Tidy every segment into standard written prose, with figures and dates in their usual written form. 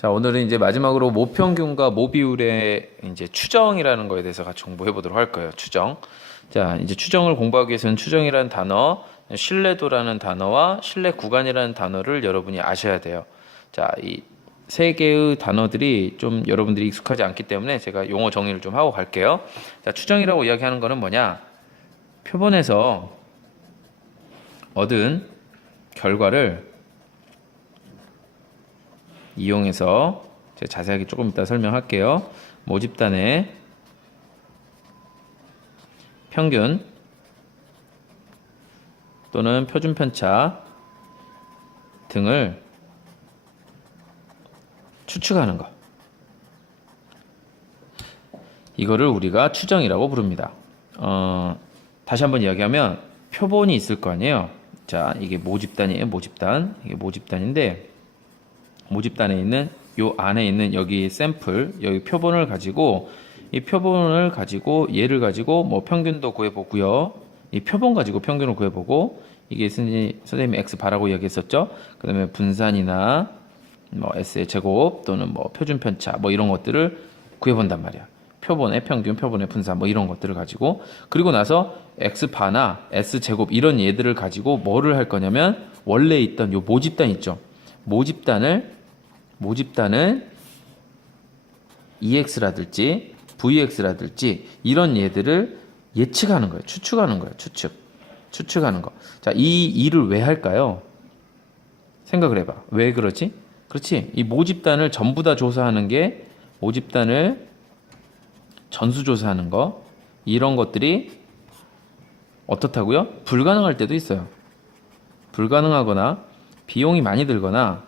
자, 오늘은 이제 마지막으로 모평균과 모비율의 이제 추정이라는 거에 대해서 같이 공부해 보도록 할 거예요. 추정. 자, 이제 추정을 공부하기 위해서는 추정이라는 단어, 신뢰도라는 단어와 신뢰 구간이라는 단어를 여러분이 아셔야 돼요. 자, 이 세 개의 단어들이 좀 여러분들이 익숙하지 않기 때문에 제가 용어 정리를 좀 하고 갈게요. 자, 추정이라고 이야기하는 거는 뭐냐? 표본에서 얻은 결과를 이용해서 제가 자세하게 조금 이따 설명할게요. 모집단의 평균 또는 표준 편차 등을 추측하는 것. 이거를 우리가 추정이라고 부릅니다. 다시 한번 이야기하면 표본이 있을 거 아니에요. 자, 이게 모집단이에요. 모집단. 이게 모집단인데 모집단에 있는 요 안에 있는 여기 샘플, 여기 표본을 가지고 이 표본을 가지고 얘를 가지고 뭐 평균도 구해보고요. 이 표본 가지고 평균을 구해보고 이게 선생님이 x 바라고 이야기했었죠. 그 다음에 분산이나 뭐 s의 제곱 또는 뭐 표준 편차 뭐 이런 것들을 구해본단 말이야. 표본의 평균, 표본의 분산 뭐 이런 것들을 가지고 그리고 나서 x바나 s제곱 이런 얘들을 가지고 뭐를 할 거냐면 원래 있던 요 모집단 있죠. 모집단을 EX라든지 VX라든지 이런 얘들을 예측하는 거예요. 추측하는 거예요. 추측하는 거. 자, 이 일을 왜 할까요? 생각을 해봐. 왜 그러지? 그렇지. 이 모집단을 전부 다 조사하는 게 모집단을 전수조사하는 거 이런 것들이 어떻다고요? 불가능할 때도 있어요. 불가능하거나 비용이 많이 들거나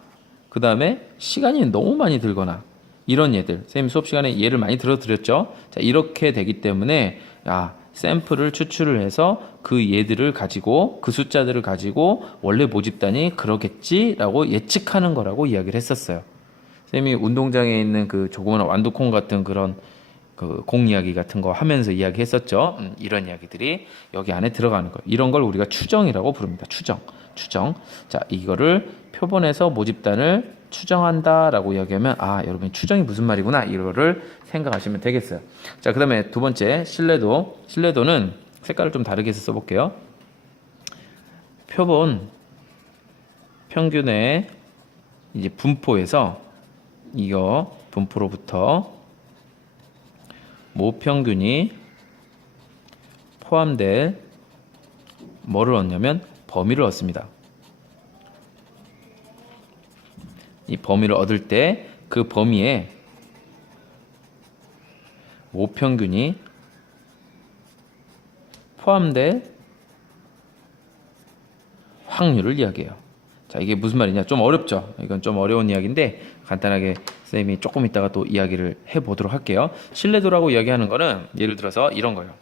그 다음에 시간이 너무 많이 들거나 이런 얘들 선생님 수업 시간에 예를 많이 들어드렸죠. 자, 이렇게 되기 때문에 샘플을 추출을 해서 그 얘들을 가지고 그 숫자들을 가지고 원래 모집단이 그러겠지라고 예측하는 거라고 이야기를 했었어요. 선생님이 운동장에 있는 그 조그마한 완두콩 같은 그런 그 공 이야기 같은 거 하면서 이야기했었죠. 이런 이야기들이 여기 안에 들어가는 거예요. 이런 걸 우리가 추정이라고 부릅니다. 추정. 자, 이거를 표본에서 모집단을 추정한다라고 이야기하면 여러분이 추정이 무슨 말이구나 이거를 생각하시면 되겠어요. 자, 그다음에 두 번째 신뢰도는 색깔을 좀 다르게 해서 써볼게요. 표본 평균의 이제 분포에서 이거 분포로부터 모평균이 포함될 뭐를 얻냐면 범위를 얻습니다. 이 범위를 얻을 때 그 범위에 모평균이 포함될 확률을 이야기해요. 자, 이게 무슨 말이냐? 좀 어렵죠? 이건 좀 어려운 이야기인데 간단하게 선생님이 조금 이따가 또 이야기를 해보도록 할게요. 신뢰도라고 이야기하는 거는 예를 들어서 이런 거예요.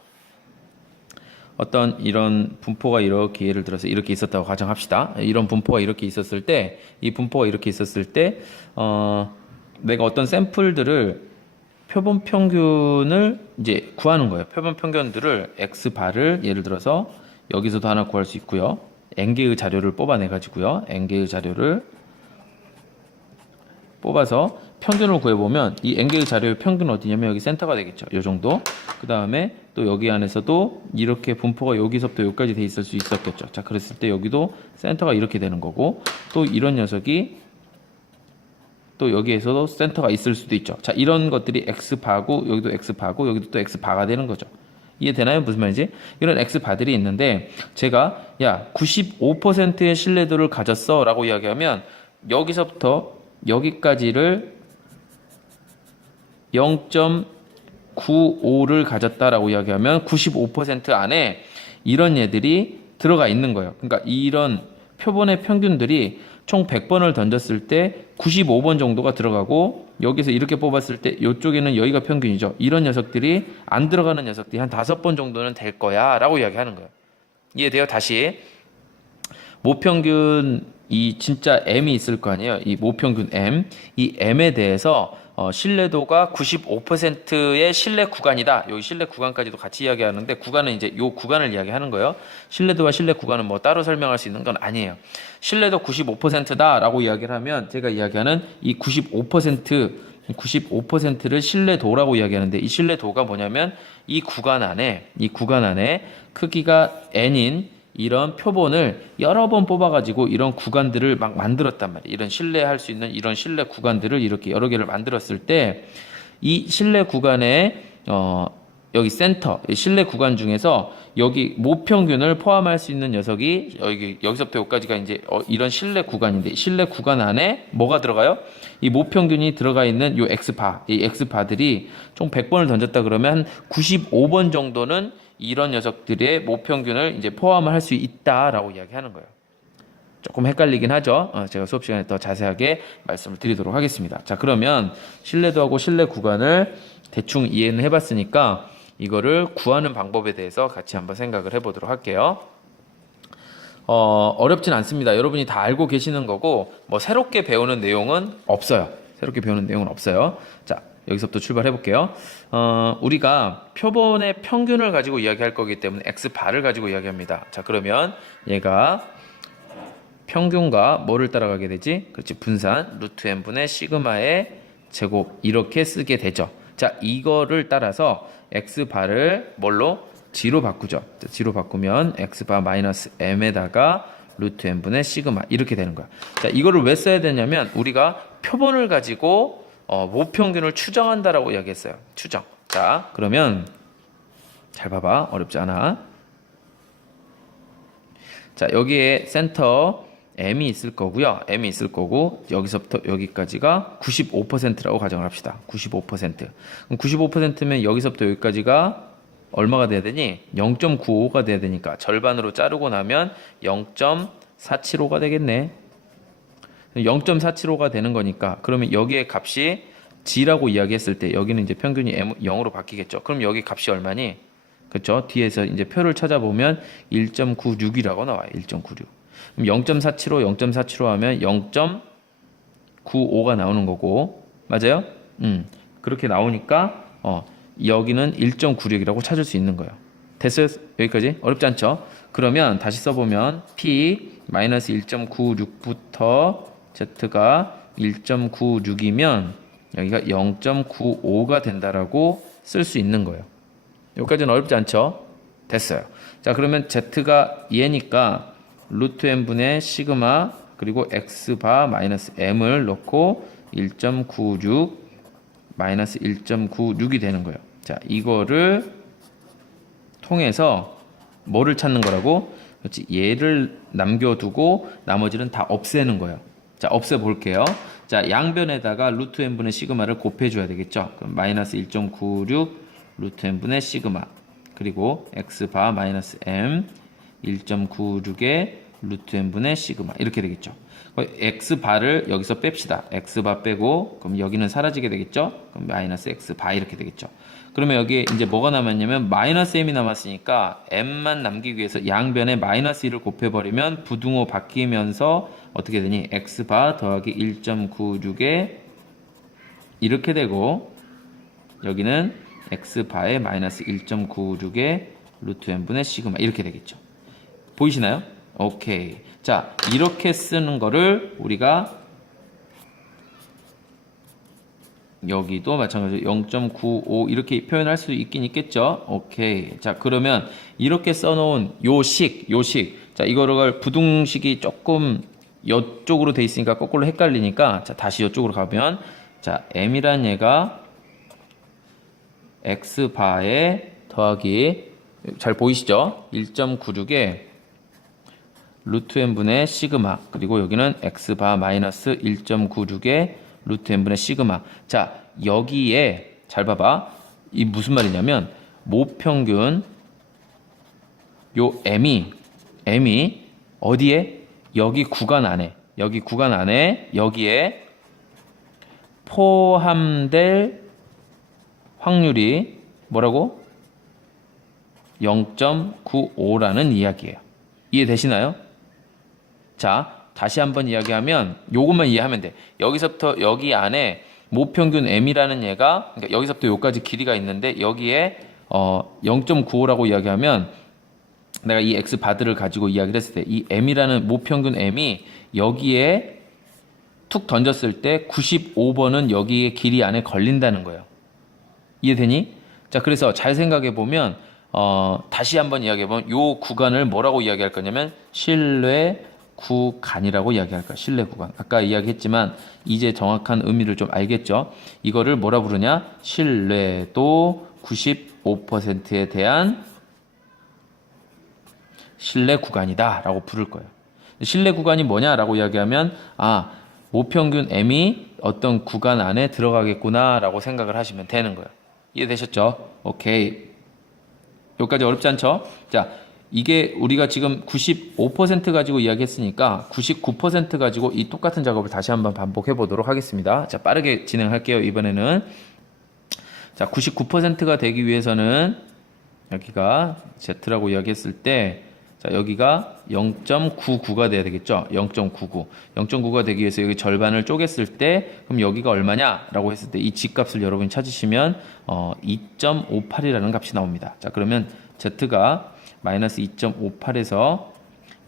어떤 이런 분포가 이렇게 예를 들어서 이렇게 있었다고 가정합시다. 이런 분포가 이렇게 있었을 때, 이 분포가 이렇게 있었을 때, 내가 어떤 샘플들을 표본 평균을 이제 구하는 거예요. 표본 평균들을 x바를 예를 들어서 여기서도 하나 구할 수 있고요. n개의 자료를 뽑아내 가지고요. n개의 자료를 뽑아서 평균을 구해보면 이 n개의 자료의 평균은 어디냐면 여기 센터가 되겠죠. 요 정도. 그 다음에 또 여기 안에서도 이렇게 분포가 여기서부터 여기까지 돼 있을 수 있었겠죠. 자, 그랬을 때 여기도 센터가 이렇게 되는 거고 또 이런 녀석이 또 여기에서도 센터가 있을 수도 있죠. 자, 이런 것들이 x바고 여기도 x바고 여기도 또 x바가 되는 거죠. 이해되나요? 무슨 말인지? 이런 x바들이 있는데 제가 95%의 신뢰도를 가졌어 라고 이야기하면 여기서부터 여기까지를 0.95를 가졌다라고 이야기하면 95% 안에 이런 얘들이 들어가 있는 거예요. 그러니까 이런 표본의 평균들이 총 100번을 던졌을 때 95번 정도가 들어가고 여기서 이렇게 뽑았을 때 이쪽에는 여기가 평균이죠. 이런 녀석들이 안 들어가는 녀석들이 한 5번 정도는 될 거야 라고 이야기하는 거예요. 이해돼요? 다시 모평균 이 진짜 m이 있을 거 아니에요. 이 모평균 m 이 m에 대해서 신뢰도가 95%의 신뢰 구간이다. 여기 신뢰 구간까지도 같이 이야기하는데 구간은 이제 요 구간을 이야기하는 거예요. 신뢰도와 신뢰 구간은 뭐 따로 설명할 수 있는 건 아니에요. 신뢰도 95%다라고 이야기를 하면 제가 이야기하는 이 95%를 신뢰도라고 이야기하는데 이 신뢰도가 뭐냐면 이 구간 안에 크기가 n인 이런 표본을 여러 번 뽑아가지고 이런 구간들을 막 만들었단 말이에요. 이런 신뢰할 수 있는 이런 신뢰 구간들을 이렇게 여러 개를 만들었을 때 이 신뢰 구간에 여기 센터 신뢰 구간 중에서 여기 모평균을 포함할 수 있는 녀석이 여기서부터 여기까지가 이제 이런 신뢰 구간인데 신뢰 구간 안에 뭐가 들어가요? 이 모평균이 들어가 있는 요 x바 이 x바들이 총 100번을 던졌다 그러면 한 95번 정도는 이런 녀석들의 모평균을 이제 포함을 할 수 있다라고 이야기하는 거예요. 조금 헷갈리긴 하죠. 제가 수업 시간에 더 자세하게 말씀을 드리도록 하겠습니다. 자, 그러면 신뢰도하고 신뢰 구간을 대충 이해는 해봤으니까 이거를 구하는 방법에 대해서 같이 한번 생각을 해보도록 할게요. 어렵진 않습니다. 여러분이 다 알고 계시는 거고 뭐 새롭게 배우는 내용은 없어요. 자, 여기서부터 출발해 볼게요. 우리가 표본의 평균을 가지고 이야기할 거기 때문에 x바를 가지고 이야기합니다. 자, 그러면 얘가 평균과 뭐를 따라가게 되지? 그렇지, 분산 루트 n분의 시그마의 제곱 이렇게 쓰게 되죠. 자, 이거를 따라서 x바를 뭘로? g로 바꾸죠. 자, g로 바꾸면 x바 마이너스 m에다가 루트 n분의 시그마 이렇게 되는 거야. 자, 이거를 왜 써야 되냐면 우리가 표본을 가지고 모평균을 추정한다라고 이야기했어요. 추정. 자, 그러면 잘 봐봐. 어렵지 않아. 자, 여기에 센터 m이 있을 거고요. m이 있을 거고 여기서부터 여기까지가 95%라고 가정을 합시다. 95%. 그럼 95%면 여기서부터 여기까지가 얼마가 돼야 되니? 0.95가 돼야 되니까 절반으로 자르고 나면 0.475가 되겠네. 0.475가 되는 거니까 그러면 여기에 값이 g라고 이야기했을 때 여기는 이제 평균이 0으로 바뀌겠죠. 그럼 여기 값이 얼마니? 그렇죠? 뒤에서 이제 표를 찾아보면 1.96이라고 나와요. 1.96. 그럼 0.475, 0.475 하면 0.95가 나오는 거고, 맞아요? 그렇게 나오니까 여기는 1.96이라고 찾을 수 있는 거예요. 됐어요? 여기까지? 어렵지 않죠? 그러면 다시 써보면 p 마이너스 1.96부터 z가 1.96이면 여기가 0.95가 된다라고 쓸 수 있는 거예요. 여기까지는 어렵지 않죠? 됐어요. 자, 그러면 z가 얘니까 루트 n분의 시그마 그리고 x바 마이너스 m을 넣고 1.96 마이너스 1.96이 되는 거예요. 자, 이거를 통해서 뭐를 찾는 거라고? 그렇지, 얘를 남겨두고 나머지는 다 없애는 거예요. 자, 없애볼게요. 자, 양변에다가 루트 n분의 시그마를 곱해줘야 되겠죠. 그럼 마이너스 1.96 루트 n분의 시그마 그리고 x바 마이너스 m 1.96의 루트 n분의 시그마 이렇게 되겠죠. x바를 여기서 뺍시다. x바 빼고 그럼 여기는 사라지게 되겠죠. 그럼 마이너스 x바 이렇게 되겠죠. 그러면 여기에 이제 뭐가 남았냐면 마이너스 m이 남았으니까 m만 남기기 위해서 양변에 마이너스 1을 곱해버리면 부등호 바뀌면서 어떻게 되니? x바 더하기 1.96에 이렇게 되고 여기는 x바에 마이너스 1.96의 루트 n분의 시그마 이렇게 되겠죠. 보이시나요? 오케이. 자, 이렇게 쓰는 거를 우리가 여기도 마찬가지로 0.95 이렇게 표현할 수 있긴 있겠죠. 오케이. 자, 그러면 이렇게 써놓은 요식. 자, 이거를 부등식이 조금 이쪽으로 돼 있으니까 거꾸로 헷갈리니까 자, 다시 이쪽으로 가면 자, m이란 얘가 x바에 더하기 잘 보이시죠? 1.96에 루트 n분의 시그마 그리고 여기는 x바 마이너스 1.96의 루트 n분의 시그마. 자, 여기에 잘 봐봐. 이 무슨 말이냐면 모평균 요 m이 어디에? 여기 구간 안에 여기에 포함될 확률이 뭐라고? 0.95라는 이야기예요. 이해되시나요? 자, 다시 한번 이야기하면 요것만 이해하면 돼. 여기서부터 여기 안에 모평균 m이라는 얘가 그러니까 여기서부터 여기까지 길이가 있는데 여기에 0.95라고 이야기하면 내가 이 x 바드를 가지고 이야기를 했을 때 이 m이라는 모평균 m이 여기에 툭 던졌을 때 95번은 여기에 길이 안에 걸린다는 거예요. 이해되니? 자, 그래서 잘 생각해 보면 다시 한번 이야기해 보면 요 구간을 뭐라고 이야기할 거냐면 실내 구간이라고 이야기할 거야. 실내 구간. 아까 이야기했지만 이제 정확한 의미를 좀 알겠죠? 이거를 뭐라 부르냐? 실내도 95%에 대한 실내 구간이다 라고 부를 거예요. 실내 구간이 뭐냐라고 이야기하면 모평균 m이 어떤 구간 안에 들어가겠구나 라고 생각을 하시면 되는 거예요. 이해되셨죠? 오케이. 여기까지 어렵지 않죠? 자, 이게 우리가 지금 95% 가지고 이야기했으니까 99% 가지고 이 똑같은 작업을 다시 한번 반복해 보도록 하겠습니다. 자, 빠르게 진행할게요. 이번에는 자, 99%가 되기 위해서는 여기가 Z라고 이야기했을 때 자, 여기가 0.99가 돼야 되겠죠? 0.99. 0.9가 되기 위해서 여기 절반을 쪼갰을 때, 그럼 여기가 얼마냐? 라고 했을 때 이 G값을 여러분이 찾으시면, 2.58이라는 값이 나옵니다. 자, 그러면 Z가 마이너스 2.58에서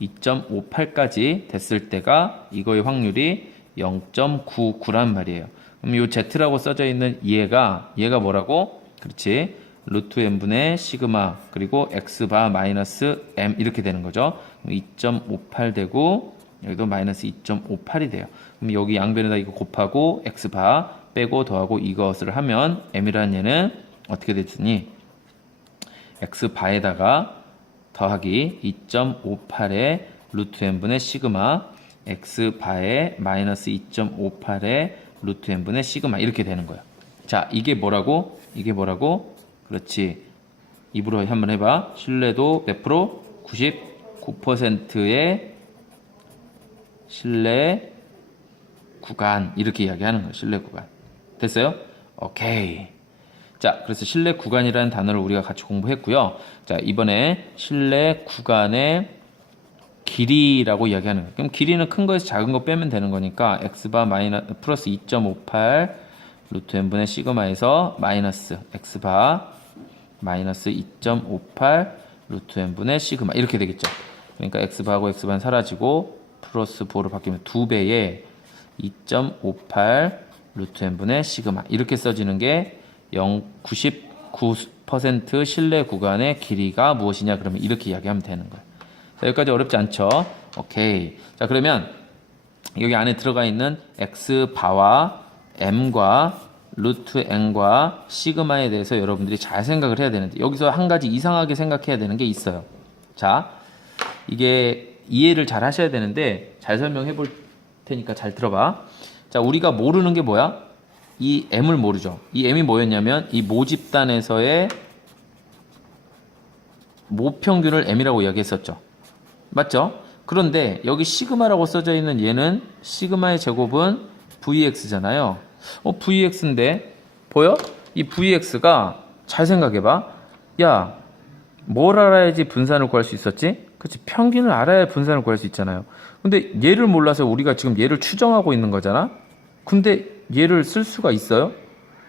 2.58까지 됐을 때가 이거의 확률이 0.99란 말이에요. 그럼 이 Z라고 써져 있는 얘가 뭐라고? 그렇지. 루트 n분의 시그마 그리고 x바 마이너스 m 이렇게 되는 거죠. 2.58 되고 여기도 마이너스 2.58이 돼요. 그럼 여기 양변에다 이거 곱하고 x바 빼고 더하고 이것을 하면 m이라는 얘는 어떻게 되더니 x바에다가 더하기 2.58에 루트 n분의 시그마 x바에 마이너스 2.58에 루트 n분의 시그마 이렇게 되는 거예요. 자, 이게 뭐라고? 그렇지. 입으로 한번 해봐. 신뢰도 몇 프로? 99%의 신뢰 구간 이렇게 이야기하는 거예요. 신뢰 구간. 됐어요? 오케이. 자, 그래서 신뢰 구간이라는 단어를 우리가 같이 공부했고요. 자, 이번에 신뢰 구간의 길이라고 이야기하는 거예요. 그럼 길이는 큰 거에서 작은 거 빼면 되는 거니까 x바 마이너스 플러스 2.58 루트 n분의 시그마에서 마이너스 x바 마이너스 2.58 루트 n분의 시그마 이렇게 되겠죠. 그러니까 x바하고 x바는 사라지고 플러스 부호로 바뀌면 2배의 2.58 루트 n분의 시그마 이렇게 써지는 게 99% 신뢰 구간의 길이가 무엇이냐 그러면 이렇게 이야기하면 되는 거예요. 자, 여기까지 어렵지 않죠? 오케이. 자, 그러면 여기 안에 들어가 있는 x바와 m과 루트 n과 시그마에 대해서 여러분들이 잘 생각을 해야 되는데 여기서 한 가지 이상하게 생각해야 되는 게 있어요. 자, 이게 이해를 잘 하셔야 되는데 잘 설명해 볼 테니까 잘 들어봐. 자, 우리가 모르는 게 뭐야? 이 m을 모르죠. 이 m이 뭐였냐면 이 모집단에서의 모평균을 m이라고 이야기했었죠. 맞죠? 그런데 여기 시그마라고 써져 있는 얘는 시그마의 제곱은 vx잖아요. vx인데 보여? 이 vx가 잘 생각해봐. 야, 뭘 알아야지 분산을 구할 수 있었지? 그치? 평균을 알아야 분산을 구할 수 있잖아요. 근데 얘를 몰라서 우리가 지금 얘를 추정하고 있는 거잖아. 근데 얘를 쓸 수가 있어요?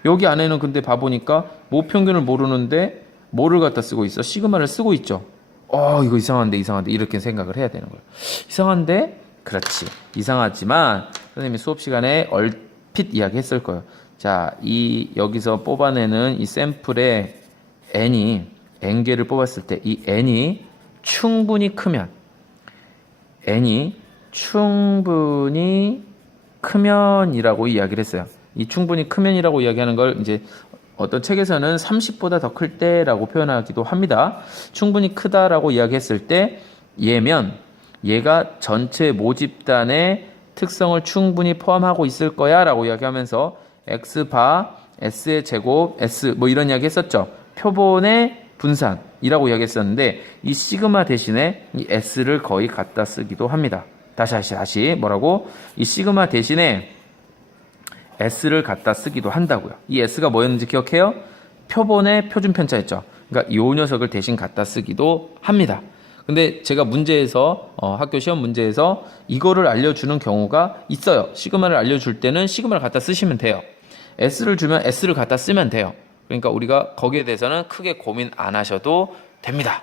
여기 안에는 근데 봐보니까 모평균을 모르는데 뭐를 갖다 쓰고 있어? 시그마를 쓰고 있죠. 이거 이상한데 이렇게 생각을 해야 되는 거예요. 이상한데? 그렇지. 이상하지만 선생님이 수업 시간에 얼핏 이야기했을 거예요. 자, 여기서 뽑아내는 이 샘플의 n개를 뽑았을 때 이 n이 충분히 크면 이라고 이야기를 했어요. 이 충분히 크면이라고 이야기하는 걸 이제 어떤 책에서는 30보다 더 클 때라고 표현하기도 합니다. 충분히 크다라고 이야기했을 때 얘가 전체 모집단의 특성을 충분히 포함하고 있을 거야 라고 이야기하면서 x바 s의 제곱 s 뭐 이런 이야기 했었죠. 표본의 분산이라고 이야기했었는데 이 시그마 대신에 이 s를 거의 갖다 쓰기도 합니다. 다시 뭐라고? 이 시그마 대신에 s를 갖다 쓰기도 한다고요. 이 s가 뭐였는지 기억해요? 표본의 표준 편차였죠. 그러니까 이 녀석을 대신 갖다 쓰기도 합니다. 근데 제가 문제에서 학교 시험 문제에서 이거를 알려주는 경우가 있어요. 시그마를 알려줄 때는 시그마를 갖다 쓰시면 돼요. S를 주면 S를 갖다 쓰면 돼요. 그러니까 우리가 거기에 대해서는 크게 고민 안 하셔도 됩니다.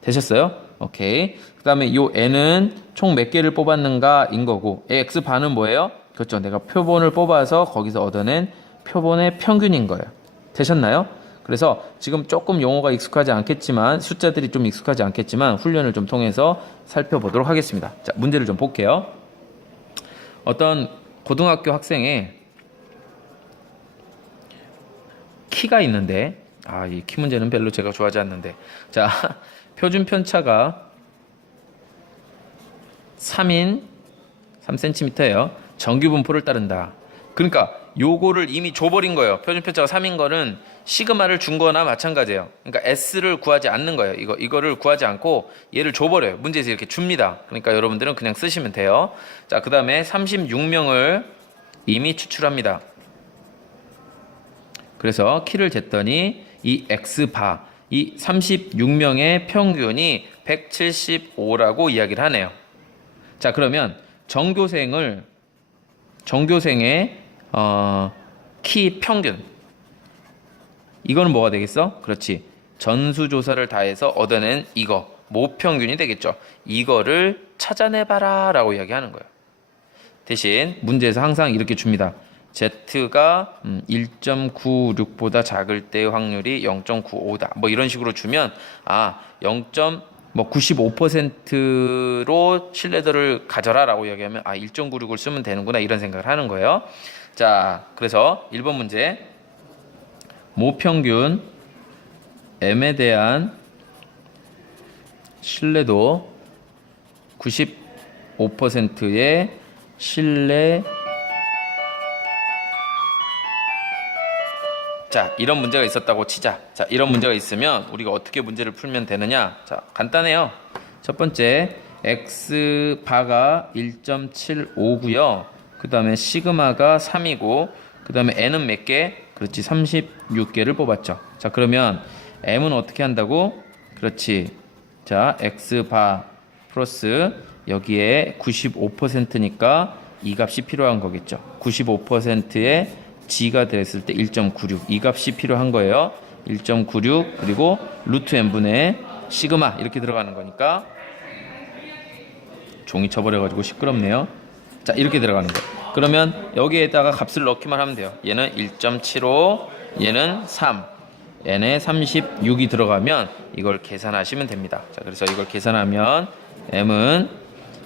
되셨어요? 오케이. 그 다음에 요 N은 총 몇 개를 뽑았는가 인 거고, X바는 뭐예요? 그렇죠. 내가 표본을 뽑아서 거기서 얻어낸 표본의 평균인 거예요. 되셨나요? 그래서 지금 조금 용어가 익숙하지 않겠지만, 숫자들이 좀 익숙하지 않겠지만 훈련을 좀 통해서 살펴보도록 하겠습니다. 자, 문제를 좀 볼게요. 어떤 고등학교 학생의 키가 있는데, 이 키 문제는 별로 제가 좋아하지 않는데, 자, 표준 편차가 3인 3cm예요. 정규 분포를 따른다. 그러니까 요거를 이미 줘버린 거예요. 표준 편차가 3인 거는 시그마를 준 거나 마찬가지예요. 그러니까 S를 구하지 않는 거예요. 이거를 구하지 않고 얘를 줘버려요. 문제에서 이렇게 줍니다. 그러니까 여러분들은 그냥 쓰시면 돼요. 자, 그 다음에 36명을 이미 추출합니다. 그래서 키를 쟀더니 이 X바, 이 36명의 평균이 175라고 이야기를 하네요. 자, 그러면 전교생의 키 평균, 이거는 뭐가 되겠어? 그렇지, 전수조사를 다해서 얻어낸 이거 모평균이 되겠죠. 이거를 찾아내봐라 라고 이야기하는 거예요. 대신 문제에서 항상 이렇게 줍니다. Z가 1.96보다 작을 때의 확률이 0.95다. 뭐 이런 식으로 주면 95%로 신뢰도를 가져라 라고 이야기하면 1.96을 쓰면 되는구나, 이런 생각을 하는 거예요. 자, 그래서 1번 문제, 모평균 M에 대한 신뢰도 95%의 신뢰. 자, 이런 문제가 있었다고 치자. 자, 이런 문제가 있으면 우리가 어떻게 문제를 풀면 되느냐? 자, 간단해요. 첫 번째, X바가 1.75고요. 그 다음에 시그마가 3이고, 그 다음에 N은 몇 개? 그렇지, 36개를 뽑았죠. 자, 그러면 M은 어떻게 한다고? 그렇지. 자, X바 플러스 여기에 95%니까 이 값이 필요한 거겠죠. 95%의 G가 됐을 때 1.96, 이 값이 필요한 거예요. 1.96 그리고 루트 n분의 시그마 이렇게 들어가는 거니까, 종이 쳐버려가지고 시끄럽네요. 자, 이렇게 들어가는 거예요. 그러면 여기에다가 값을 넣기만 하면 돼요. 얘는 1.75, 얘는 3, n에 36이 들어가면 이걸 계산하시면 됩니다. 자, 그래서 이걸 계산하면 m은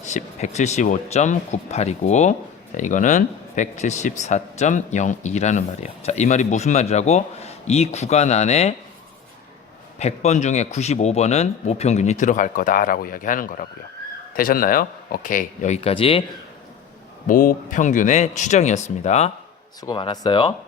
175.98이고, 이거는 174.02라는 말이에요. 자, 이 말이 무슨 말이라고? 이 구간 안에 100번 중에 95번은 모평균이 들어갈 거다라고 이야기하는 거라고요. 되셨나요? 오케이. 여기까지 모평균의 추정이었습니다. 수고 많았어요.